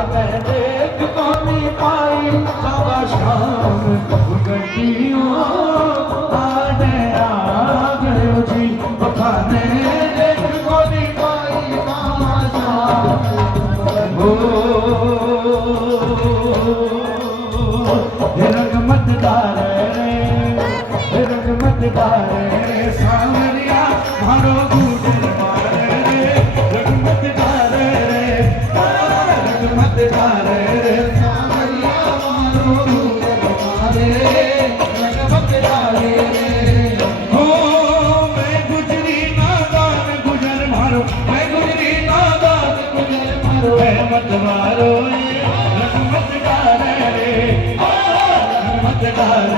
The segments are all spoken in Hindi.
आकर देख कौनी पाई बाबा शाम गड्डियों आने आ गए जी बखाने देख कौनी पाई बाबा शाम हो रंगमतदार रंगमतदार सांवरिया मारो गुजर मारे रंगमतदार रंगमतदार सांवरिया मारो गुजर मारे रंगमतदार हो मैं गुजरी नादान गुजर मारो मैं गुजरी नादान गुजर मारो है मत मारो रंगमतदार रंगमतदार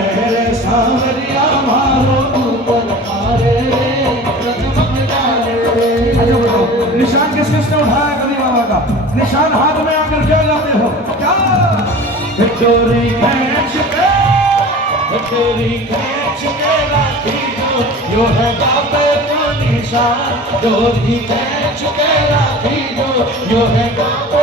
सांवरिया मारो ऊपर मारे रंगमतदार। निशान किस किसने उठाया कभी बाबा का निशान हाथ में आकर क्या गाते हो क्या डोरी खींच के राखी दो यो है बाबे का निशान डोरी खींच के राखी दो यो है बाबे